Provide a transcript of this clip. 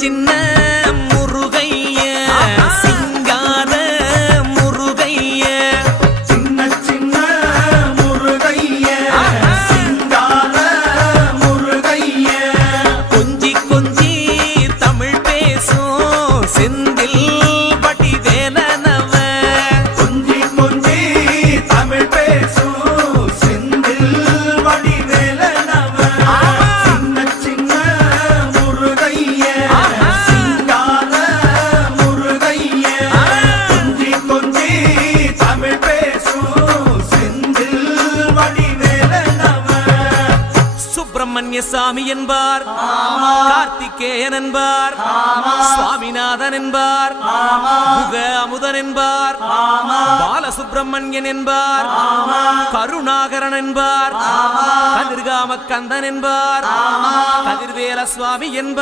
சின்ன முருகைய சிங்கார முருகைய சின்ன சின்ன முருகைய சிங்கார முருகைய கொஞ்சி கொஞ்சி தமிழ் பேசும் செந்தில் வடிவேலனவ கொஞ்சி கொஞ்சி தமிழ் பேசும் செந்தில் வடிவேலனவ சின்ன சின்ன முருகைய சிங்கார முருகைய கொஞ்சி கொஞ்சி தமிழ் பேசும் செந்தில் வடிவேலனவ சுப்பிரமணிய சாமி என்பார், கார்த்திகேயன் என்பார், சுவாமிநாதன் என்பார், முக அமுதன் என்பார், பாலசுப்பிரமணியன் என்பார், கருணாகரன் என்பார், கதிர்காம கந்தன் என்பார், கதிர்வேல சுவாமி என்பார்.